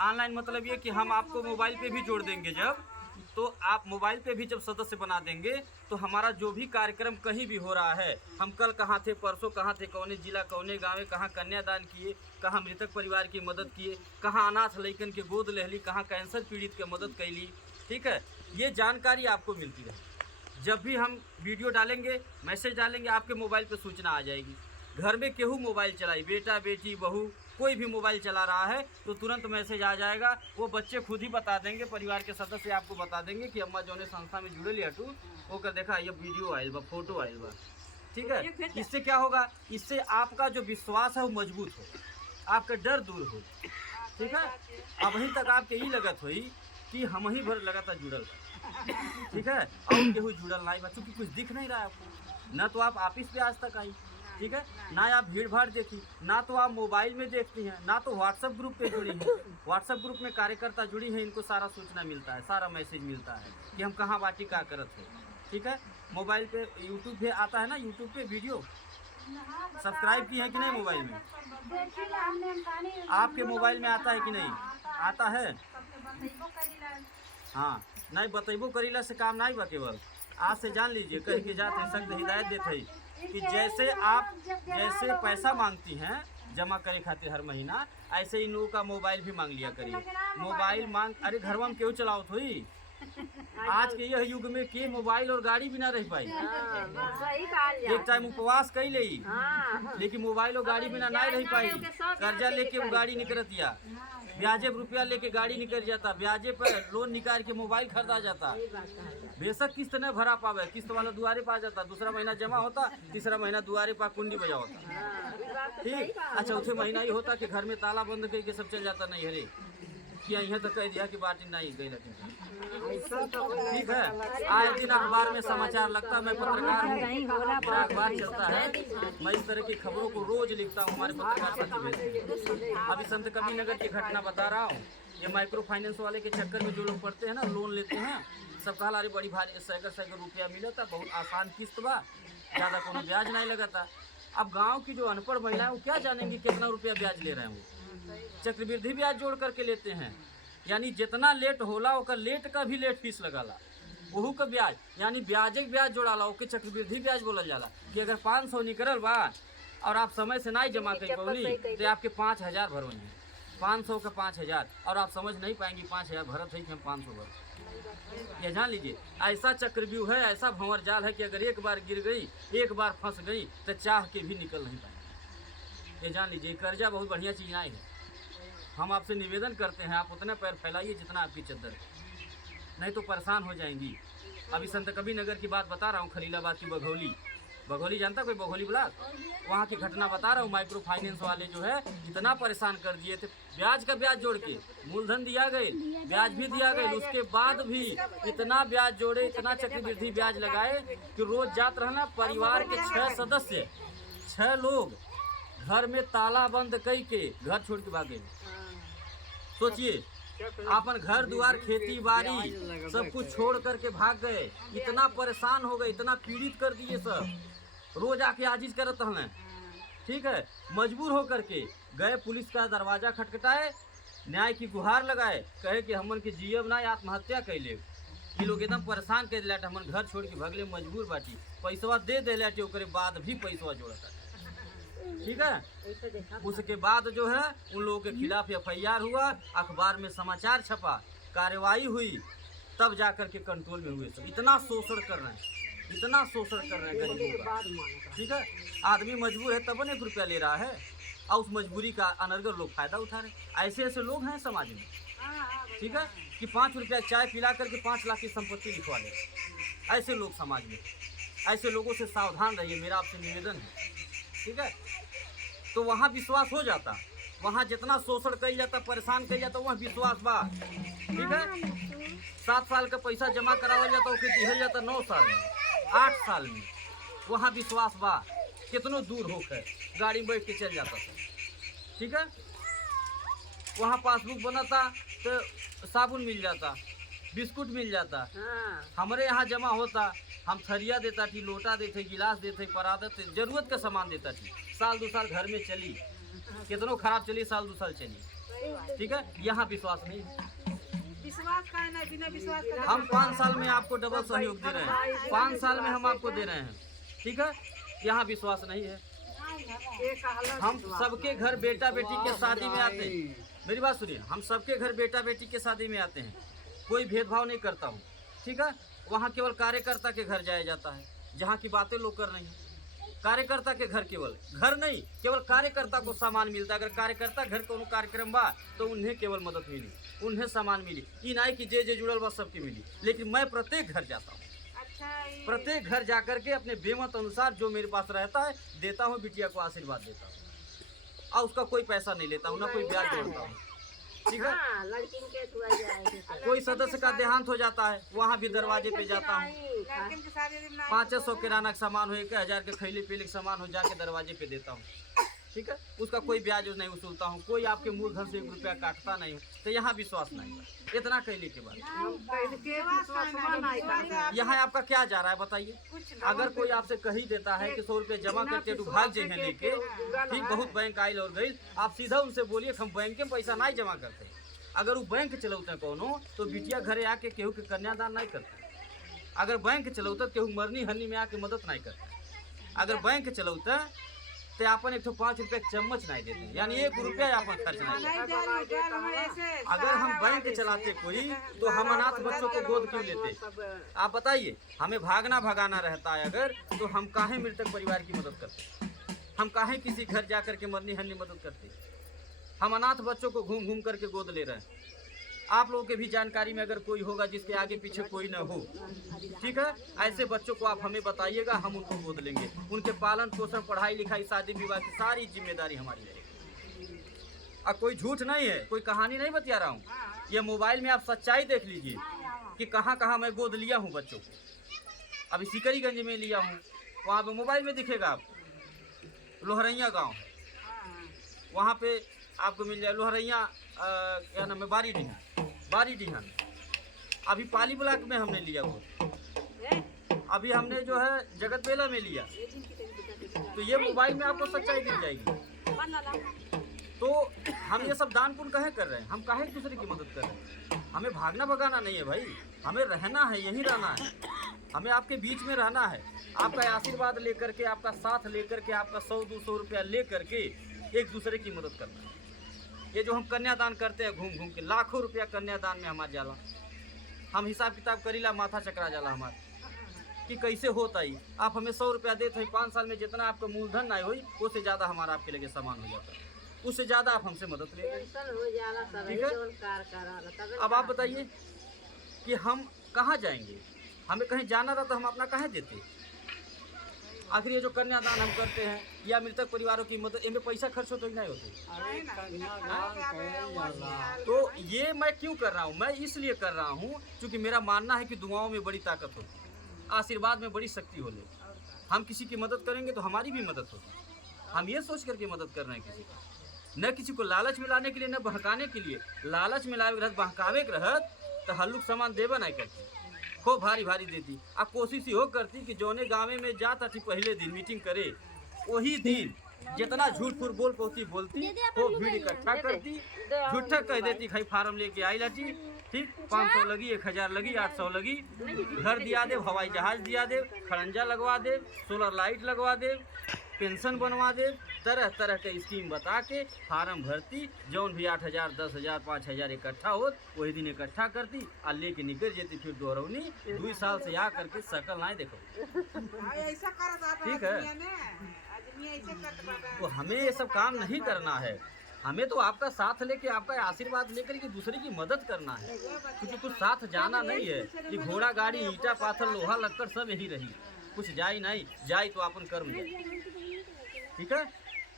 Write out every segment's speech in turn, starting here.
Online मतलब ये कि हम आपको मोबाइल पे भी जोड़ देंगे जब, तो आप मोबाइल पे भी जब सदस्य बना देंगे तो हमारा जो भी कार्यक्रम कहीं भी हो रहा है, हम कल कहाँ थे, परसों कहाँ थे, कौने जिला कौने गाँव, कहाँ कन्यादान किए, कहाँ मृतक परिवार की मदद किए, कहाँ अनाथ लइकन के गोद लेहली, कहाँ कैंसर पीड़ित के मदद कैली, ठीक है, ये जानकारी आपको मिलती रहे। जब भी हम वीडियो डालेंगे, मैसेज डालेंगे, आपके मोबाइल पे सूचना आ जाएगी। घर में केहू मोबाइल चलाई, बेटा बेटी बहू कोई भी मोबाइल चला रहा है तो तुरंत मैसेज आ जाएगा। वो बच्चे खुद ही बता देंगे, परिवार के सदस्य आपको बता देंगे कि अम्मा जो ने संस्था में जुड़े हटू वो कर देखा ये वीडियो आयल बा, फोटो आयल बा, ठीक है। इससे क्या होगा, इससे आपका जो विश्वास है वो मजबूत हो, आपका डर दूर हो, ठीक है। अभी तक आपके ही लगत हुई कि हम ही भर लगातार जुड़ल, ठीक है, और केहू जुड़ल नहीं बा, चूँकि कुछ दिख नहीं रहा है आपको, ना तो आप ऑफिस पे आज तक आई, ठीक है, ना आप भीड़ भाड़ देखी, ना तो आप मोबाइल में देखती हैं, ना तो व्हाट्सएप ग्रुप पे जुड़ी हैं। व्हाट्सएप ग्रुप में कार्यकर्ता जुड़ी हैं, इनको सारा सूचना मिलता है, सारा मैसेज मिलता है कि हम कहाँ बाटी क्या करत है, ठीक है। मोबाइल पे यूट्यूब पे आता है ना, यूट्यूब पे वीडियो सब्सक्राइब की है कि नहीं मोबाइल में, आपके मोबाइल में आता है कि नहीं, आता है, हाँ, नहीं बतेबो करीला से काम नहीं बा, केवल आज से जान लीजिए, कह के जाते हैं, सख्त हिदायत देते हैं कि जैसे पैसा मांगती हैं जमा करे खातिर हर महीना, ऐसे इन लोगों का मोबाइल भी मांग लिया करिए। मोबाइल मांग, अरे घरवा में क्यों चलाओ थोड़ी, आज के यह युग में के मोबाइल और गाड़ी भी ना रह पाई। एक टाइम उपवास कई ले, लेकिन मोबाइल और गाड़ी बिना नहीं रह पाई। कर्जा लेके वो गाड़ी निकल दिया, ब्याजे रुपया लेके गाड़ी निकल जाता, ब्याजे पर लोन निकाल के मोबाइल खरीदा जाता। बेशक किस्त न भरा पावे, किस्त वाला दुआरे पा जाता, दूसरा महीना जमा होता, तीसरा महीना दुआरे पा कुंडी बजा होता, ठीक। अच्छा, चौथे महीना ये होता कि घर में ताला बंद करके सब चल जाता, नहीं हरे किया यहाँ तक कह दिया कि बाटी नहीं गई, लेकिन ठीक है। आए दिन अखबार में समाचार लगता, मैं पत्रकार हूँ, मेरा अखबार चलता है, मैं इस तरह की खबरों को रोज लिखता हूँ, हमारे पत्रकार साथी भेजते। अभी संत कबीर नगर की घटना बता रहा हूँ, ये माइक्रो फाइनेंस वाले के चक्कर में जो लोग पढ़ते हैं ना, लोन लेते हैं, सब कहा अरे बड़ी भारी सैकड़ रुपया मिला था, बहुत आसान किस्त बा, ज़्यादा कोनो ब्याज नहीं लगा था। अब गांव की जो अनपढ़ महिलाएं वो क्या जानेंगी कितना रुपया ब्याज ले रहे हैं, वो चक्रवृद्धि ब्याज जोड़ करके लेते हैं, यानी जितना लेट होला ओकर लेट का भी लेट फीस लगाला, वहू का ब्याज, यानी ब्याजे ब्याज जोड़ाला, ओके चक्रवृद्धि ब्याज बोला जाला। कि अगर 500 निकलल बा और आप समय से नहीं जमा कर पौली तो आपके 5000 भरवनी है, 500 का 5000, और आप समझ नहीं पाएंगी 5000 भरत है कि हम 500 भर। ये जान लीजिए, ऐसा चक्रव्यूह है, ऐसा भंवर जाल है कि अगर एक बार गिर गई, एक बार फंस गई तो चाह के भी निकल नहीं पाएंगे। ये जान लीजिए, कर्जा बहुत बढ़िया चीज़ नहीं है। हम आपसे निवेदन करते हैं, आप उतना पैर फैलाइए जितना आपकी चद्दर, नहीं तो परेशान हो जाएंगी। अभी संत कबीर नगर की बात बता रहा हूँ, खलीलाबाद की बघौली जानता कोई, बघौली ब्लॉक, वहाँ की घटना बता रहा हूँ। माइक्रो फाइनेंस वाले जो है इतना परेशान कर दिए थे, ब्याज का ब्याज जोड़ के, मूलधन दिया गए, ब्याज भी दिया गए, उसके बाद भी इतना ब्याज जोड़े, इतना चक्रवृद्धि ब्याज लगाए कि रोज जात रहना, परिवार के 6 सदस्य, 6 लोग घर में ताला बंद कई के घर छोड़ के भागे। सोचिए, अपन घर द्वार खेती बाड़ी सब कुछ छोड़ करके भाग गए, इतना परेशान हो गए, इतना पीड़ित कर दिए, सब रोज आके आजिज करत रहने, ठीक है। मजबूर होकर के गए, पुलिस का दरवाजा खटखटाए, न्याय की गुहार लगाए, कहे कि हमन के जीव ना आत्महत्या कैले। ये लोग एकदम परेशान कर दिलाटे, हमन घर छोड़ के भगले, मजबूर बाटी, पैसवा दे दिलाटे, ओकरे बाद भी पैसवा जोड़ता, ठीक है। उसके बाद जो है उन लोगों के खिलाफ FIR हुआ, अखबार में समाचार छपा, कार्रवाई हुई, तब जाकर के कंट्रोल में हुए। सब इतना शोषण कर रहे हैं, इतना शोषण कर रहे हैं गरीबों का, ठीक है। आदमी मजबूर है तब 1 रुपया ले रहा है, और उस मजबूरी का अनर्गल लोग फायदा उठा रहे हैं। ऐसे ऐसे लोग हैं समाज में, ठीक है, कि 5 रुपया चाय पिला करके 5 लाख की संपत्ति लिखवा ले, ऐसे लोग समाज में। ऐसे लोगों से सावधान रहिए, मेरा आपसे निवेदन है, ठीक है। तो वहाँ विश्वास हो जाता, वहाँ जितना शोषण कल जाता, परेशान कल जाता, वहाँ विश्वास बा, ठीक है। 7 साल का पैसा जमा करावल जाता, फिर दिहल जाता 9 साल में, 8 साल में, वहाँ विश्वास बा, कितनों दूर होकर गाड़ी में बैठ के चल जाता था, ठीक है। वहाँ पासबुक बनाता तो साबुन मिल जाता, बिस्कुट मिल जाता, हमारे यहाँ जमा होता, हम थरिया देता थी, लोटा देते, गिलास देते, परादत, जरूरत का सामान देता थी। साल 2 साल घर में चली, कितनों खराब चली, साल 2 साल चली, ठीक है, यहाँ विश्वास नहीं है। विश्वास का है ना, बिना विश्वास का हम 5 साल में आपको डबल सहयोग दे रहे हैं, 5 साल में हम आपको दे रहे हैं, ठीक है, यहाँ विश्वास नहीं है। हम सबके घर बेटा बेटी के शादी में आते हैं, मेरी बात सुनिए, हम सबके घर बेटा बेटी के शादी में आते हैं, कोई भेदभाव नहीं करता हूँ, ठीक है। वहाँ केवल कार्यकर्ता के घर जाया जाता है, जहाँ की बातें लोग कर रही हैं। कार्यकर्ता के घर केवल घर नहीं, केवल कार्यकर्ता को सामान मिलता है। अगर कार्यकर्ता घर को कार्यक्रम बा तो उन्हें केवल मदद मिली, उन्हें सामान मिली, ई नहीं कि जे जुड़ल बस सबके मिली। लेकिन मैं प्रत्येक घर जाता हूँ, प्रत्येक घर जाकर के अपने बेमत अनुसार जो मेरे पास रहता है देता हूँ, बिटिया को आशीर्वाद देता हूँ और उसका कोई पैसा नहीं लेता हूँ, ना कोई ब्याज जोड़ता हूँ, ठीक है। कोई सदस्य का देहांत हो जाता है, वहाँ भी दरवाजे पे जाता हूँ, 500 किराना का सामान हो, 1000 के खैले पीले का सामान हो, जाके दरवाजे पे देता हूँ, ठीक है। उसका कोई ब्याज नहीं वसूलता हूँ, कोई आपके मूलधन से 1 रुपया काटता नहीं हूँ। तो यहाँ विश्वास नहीं है। इतना कहने के बाद यहाँ आपका क्या जा रहा है बताइए। अगर कोई आपसे कही देता है कि 100 रुपये जमा करके तू भाग जाइए लेके, ठीक, बहुत बैंक आयल और गई, आप सीधा उनसे बोलिए हम बैंक में पैसा नहीं जमा करते। अगर वो बैंक चलाते कोनो तो बिटिया घरे आके केहू के कन्यादान नहीं करते। अगर बैंक चलाते केहू मरनी हन्नी में आके मदद नहीं करते। अगर बैंक चलाते तो अपन 105 रुपये चम्मच नहीं देते, यानी 1 रुपया अपन खर्च नहीं करते। अगर हम बैंक चलाते कोई तो हम अनाथ बच्चों को गोद क्यों लेते? आप बताइए, हमें भागना भगाना रहता है अगर, तो हम काहे मृतक परिवार की मदद करते? हम काहे किसी घर जा कर के मरनी हन्नी मदद करते? हम अनाथ बच्चों को घूम घूम करके गोद ले रहे हैं। आप लोगों के भी जानकारी में अगर कोई होगा जिसके आगे पीछे कोई न हो, ठीक है, ऐसे बच्चों को आप हमें बताइएगा, हम उनको गोद लेंगे। उनके पालन पोषण, पढ़ाई लिखाई, शादी विवाह की सारी जिम्मेदारी हमारी है। अब कोई झूठ नहीं है, कोई कहानी नहीं बतिया रहा हूँ। ये मोबाइल में आप सच्चाई देख लीजिए कि कहाँ कहाँ मैं गोद लिया हूँ बच्चों को। अभी सिकरीगंज में लिया हूँ, वहाँ पे मोबाइल में दिखेगा आपको। लोहरैया गाँव है, वहाँ पे आपको मिल जाए। लोहरैया क्या नाम है, बारी डिहन। अभी पाली ब्लॉक में हमने लिया वो, अभी हमने जो है जगत बेला में लिया। तो ये मोबाइल में आपको सच्चाई मिल जाएगी। तो हम ये सब दान पुण्य काहे कर रहे हैं? हम काहे एक दूसरे की मदद कर रहे हैं? हमें भागना भगाना नहीं है भाई, हमें रहना है, यहीं रहना है। हमें आपके बीच में रहना है, आपका आशीर्वाद लेकर के, आपका साथ लेकर के, आपका 100-200 रुपया ले करके एक दूसरे की मदद करना है। ये जो हम कन्यादान करते हैं घूम घूम के, लाखों रुपया कन्यादान में हमारा जाला, हम हिसाब किताब करीला, माथा चकरा जाला हमारा कि कैसे होता ही। आप हमें 100 रुपया देते हैं, 5 साल में जितना आपका मूलधन नहीं हुई उससे ज़्यादा हमारा आपके लगे सामान हो जाता है, उससे ज़्यादा आप हमसे मदद ले रहे हैं, ठीक है। अब आप बताइए कि हम कहाँ जाएंगे? हमें कहीं जाना था तो हम अपना कहाँ देते? आखिर ये जो कन्यादान हम करते हैं या मृतक परिवारों की मदद, इनमें पैसा खर्च होते नहीं होते? तो ये मैं क्यों कर रहा हूँ? मैं इसलिए कर रहा हूँ क्योंकि मेरा मानना है कि दुआओं में बड़ी ताकत होती है, आशीर्वाद में बड़ी शक्ति होती। हम किसी की मदद करेंगे तो हमारी भी मदद होगी। हम ये सोच करके मदद कर रहे हैं किसी को, न किसी को लालच में लाने के लिए, न बहकाने के लिए। लालच में लावे रहत, बहकावे के रहत तो हल्लुक सामान देवा नहीं करती, खूब भारी भारी देती। अब कोशिश हो करती कि जौने गाँव में जाता थी पहले दिन मीटिंग करे, वही दिन जितना झूठ फूट बोल पहुँचती बोलती, वो भीड़ इकट्ठा करती, झूठा कह देती भाई फार्म लेके आई लाठी, ठीक, 500 लगी, 1000 लगी, 800 लगी, घर दिया दे, हवाई जहाज दिया दे, खड़ंजा लगवा दे, सोलर लाइट लगवा दे, पेंशन बनवा दे, तरह तरह के स्कीम बता के फार्म भरती। जौन भी 8000, 10000, 5000 इकट्ठा हो वही दिन इकट्ठा करती और लेके निकल जाती। फिर दोहरौनी 2 साल से आ करके शकल नहीं देखो, ठीक है। तो हमें ये सब काम नहीं करना है, हमें तो आपका साथ लेके, आपका आशीर्वाद लेकर के दूसरे की मदद करना है। क्योंकि कुछ साथ जाना नहीं है, ये घोड़ा गाड़ी ईटा पाथर लोहा लक्कड़ सब यही रही, कुछ जाए नहीं, जाए तो अपन कर्म जाए, ठीक है।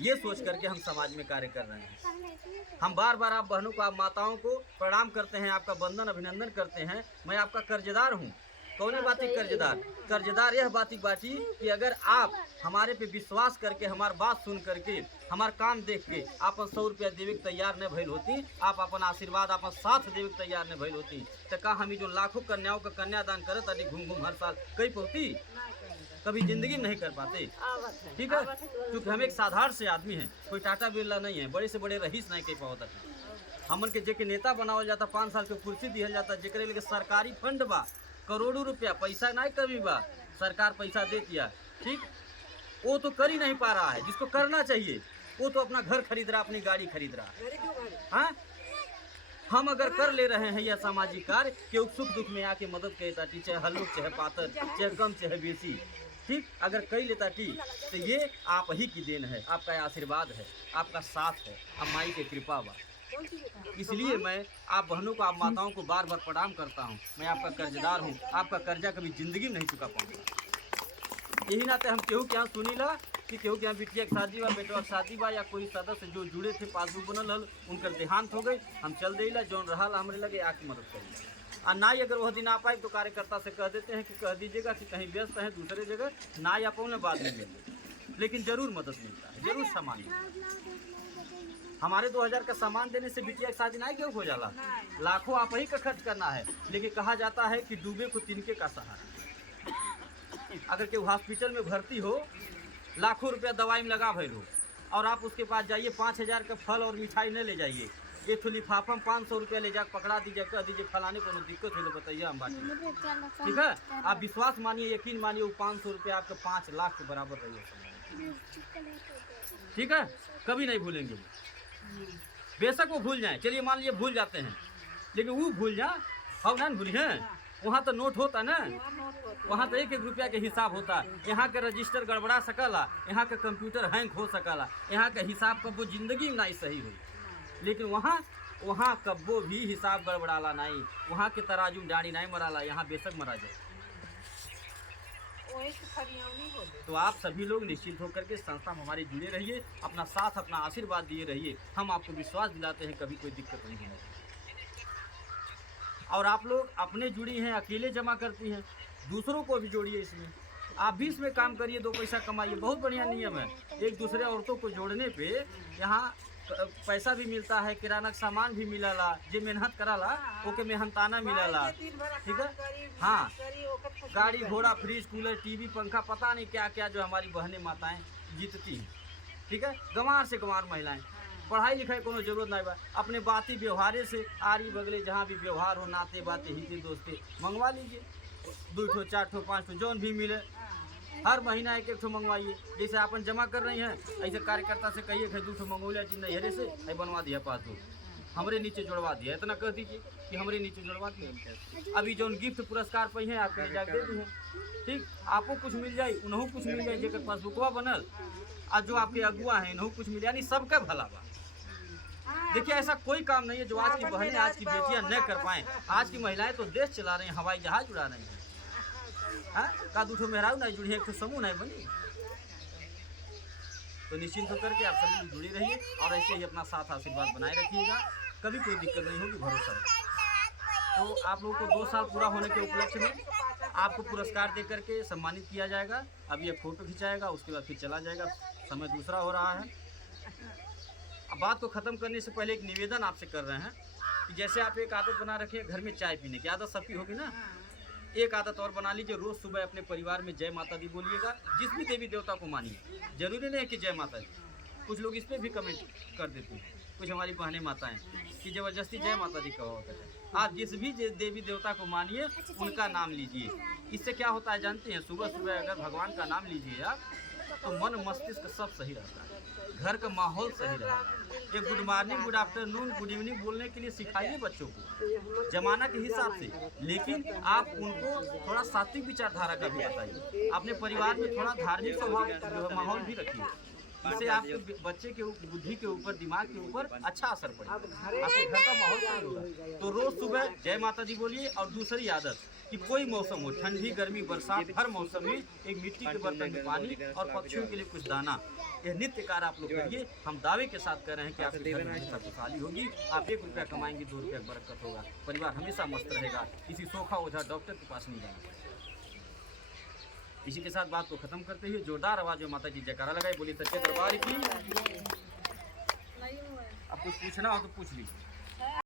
ये सोच करके हम समाज में कार्य कर रहे हैं। हम बार बार आप बहनों को, आप माताओं को प्रणाम करते हैं, आपका वंदन अभिनंदन करते हैं। मैं आपका कर्जदार हूँ। कौन बाती कर्जदार? कर्जदार यह बाती कि अगर आप हमारे पे विश्वास करके, हमारी बात सुन करके, हमार काम देख के आप 100 रुपया देवे के तैयार न भइल होती, आप अपन आशीर्वाद, अपन साथ देवे के तैयार न भइल होती, तो का हम जो लाखों कन्याओं का कन्यादान करत अभी घूम घूम हर साल कई पहुँचती, कभी जिंदगी नहीं कर पाते, ठीक है। क्योंकि हम एक साधारण से आदमी हैं, कोई टाटा बिरला नहीं है, बड़े से बड़े रईस नहीं कह पाता। हमन के जेके नेता बनावल जाता, 5 साल के कुर्सी दिहल जाता, जेकरे लिए सरकारी फंड बा, करोड़ों रुपया, पैसा नहीं कमी बा, सरकार पैसा देती है, ठीक, वो तो कर ही नहीं पा रहा है। जिसको करना चाहिए वो तो अपना घर खरीद रहा, अपनी गाड़ी खरीद रहा है। हाँ, हम अगर कर ले रहे हैं यह सामाजिक कार्य कि सुख दुख में आके मदद करे ताकि चाहे हल्लुक चाहे पातर चाहे कम चाहे बेसी, ठीक, अगर कई लेता ठीक, तो ये आप ही की देन है, आपका आशीर्वाद है, आपका साथ है, अम्माई की कृपा बा। इसलिए मैं आप बहनों को, आप माताओं को बार बार प्रणाम करता हूँ। मैं आपका कर्जदार हूँ, आपका कर्जा कभी जिंदगी में नहीं चुका पाऊंगा। यही नाते हम केहू के यहाँ सुनीला कि केहू के यहाँ बिटिया की शादी बा, बेटवा की शादी बा, या कोई सदस्य जो जुड़े थे पासबुक बनल हल उनकर देहांत हो गई, हम चल देला जौन रहा हमरे लगे आके मदद करिए। और ना ही अगर वह दिन आ पाए तो कार्यकर्ता से कह देते हैं कि कह दीजिएगा कि कहीं व्यस्त हैं दूसरे जगह, ना या पाऊँ बाद में मिले, लेकिन जरूर मदद मिलता है, जरूर सामान मिलता है। हमारे 2000 का सामान देने से बिटिया की शादी नहीं क्यों हो जाला, लाखों आप ही का खर्च करना है, लेकिन कहा जाता है कि डूबे को तिनके का सहारा। अगर केहू हॉस्पिटल में भर्ती हो, लाखों रुपया दवाई में लगा भैल हो, और आप उसके पास जाइए 5000 का फल और मिठाई न ले जाइए, एक लिफाफा में 500 रुपया ले जाकर पकड़ा दीजिए, कह दीजिए फलाने को दिक्कत है तो बताइए हम बांटेंगे, ठीक है। आप विश्वास मानिए, यकीन मानिए, वो 500 रुपया आपका 5 लाख के बराबर रहिए, ठीक है, कभी नहीं भूलेंगे। बेशक वो भूल जाए, चलिए मान लीजिए भूल जाते हैं, लेकिन वो भूल जाए, हम नहीं भूली हैं। वहाँ तो नोट होता ना, वहाँ तो 1-1 रुपया के हिसाब होता। यहाँ के रजिस्टर गड़बड़ा सकला, यहाँ का कंप्यूटर हैंग हो सकला, यहाँ का हिसाब कब वो जिंदगी में नहीं सही हुई, लेकिन वहाँ कब्बो भी हिसाब गड़बड़ाला नहीं, वहाँ के तराजू में डाड़ी नहीं मराला, यहाँ बेशक मरा जाए। तो आप सभी लोग निश्चित होकर के संस्था में हमारे जुड़े रहिए, अपना साथ अपना आशीर्वाद दिए रहिए, हम आपको विश्वास दिलाते हैं कभी कोई दिक्कत नहीं है। और आप लोग अपने जुड़ी हैं, अकेले जमा करती हैं, दूसरों को भी जोड़िए इसमें, आप भी इसमें काम करिए, 2 पैसा कमाइए, बहुत बढ़िया नियम है। एक दूसरे औरतों को जोड़ने पे यहाँ पैसा भी मिलता है, किराना सामान भी मिलाला, जो मेहनत कराला ओके मेहनताना मिलाला, ठीक है। हाँ, गाड़ी घोड़ा फ्रिज कूलर टीवी पंखा पता नहीं क्या क्या जो हमारी बहनें माताएं जीतती हैं, ठीक है। गंवार से गंवार महिलाएं, पढ़ाई लिखाई कोनो जरूरत नहीं बा, अपने बाती व्यवहारे से आरी बगले जहाँ भी व्यवहार हो, नाते बाते हिते दोस्ते मंगवा लीजिए, 2 ठो 4 ठो 5 ठो जौन भी मिले, हर महीना 1-1 ठो मंगवाइए। जैसे अपन जमा कर रही हैं, ऐसे कार्यकर्ता से कहिए कि 2 ठो मंगवा जी नहरे से है बनवा दिया पासबुक, हमरे नीचे जुड़वा दिया, इतना कह दीजिए कि हमरे नीचे जुड़वा दिया। अभी जो गिफ्ट पुरस्कार पे हैं आपके लिए जाके दे दी हैं, ठीक, आपको कुछ मिल जाए, उन्हों कुछ मिल जाए, जेकर पासबुकवा बनल, और जो आपके अगुआ हैं इन्हों कुछ मिल, यानी सबका भला बा। देखिए ऐसा कोई काम नहीं है जो आज की बहनें आज की बेटियां न कर पाएँ। आज की महिलाएं तो देश चला रही हैं, हवाई जहाज उड़ा रही हैं, हाँ, का 2 ठो मेहरारू नहीं जुड़ी है, 1 ठो समूह नहीं बनी। तो निश्चिंत होकर के आप सभी जुड़ी रहिए और ऐसे ही अपना साथ आशीर्वाद बनाए रखिएगा, कभी कोई दिक्कत नहीं होगी, भरोसा रखिए। तो आप लोगों को 2 साल पूरा होने के उपलक्ष्य में आपको पुरस्कार दे करके सम्मानित किया जाएगा। अब ये फोटो खिंचाएगा, उसके बाद फिर चला जाएगा, समय दूसरा हो रहा है। अब बात को ख़त्म करने से पहले एक निवेदन आपसे कर रहे हैं कि जैसे आप एक आदत बना रखिए, घर में चाय पीने की आदत सबकी होगी ना, एक आदत और बना लीजिए, रोज़ सुबह अपने परिवार में जय माता दी बोलिएगा, जिस भी देवी देवता को मानिए, जरूरी नहीं है कि जय माता दी, कुछ लोग इस पर भी कमेंट कर देते हैं, कुछ हमारी बहनें माताएं कि ज़बरदस्ती जय माता दी कहो करते हैं। आप जिस भी देवी देवता को मानिए उनका नाम लीजिए, इससे क्या होता है जानते हैं, सुबह सुबह अगर भगवान का नाम लीजिए आप तो मन मस्तिष्क सब सही रहता है, घर का माहौल सही रहता है। एक good morning good afternoon good evening बोलने के लिए सिखाइए बच्चों को जमाना के हिसाब से, लेकिन आप उनको थोड़ा सात्विक विचारधारा का भी बताइए, अपने परिवार में थोड़ा धार्मिक स्वभाव माहौल भी रखिए, इससे आपके बच्चे के बुद्धि के ऊपर दिमाग के ऊपर अच्छा असर पड़ेगा, आपके घर का माहौल सही होगा। तो रोज़ सुबह जय माता दी बोलिए। और दूसरी आदत कि कोई मौसम हो, ठंडी गर्मी बरसात, हर मौसम में एक मिट्टी के बर्तन में पानी और पक्षियों के लिए कुछ दाना, यह नित्य कार्य आप लोग करिए। हम दावे के साथ कह रहे हैं कि आपके घर में हमेशा खुशहाली होगी, आप 1 रुपया कमाएंगे 2 रुपया बरकत होगा, परिवार हमेशा मस्त रहेगा, किसी सोखा ओझा डॉक्टर के पास नहीं जाना। इसी के साथ बात को खत्म करते हुए जोरदार आवाज में माता जी जयकारा लगाए, बोली सच्चे दरबार की। अब कुछ पूछना हो तो पूछ लीजिए।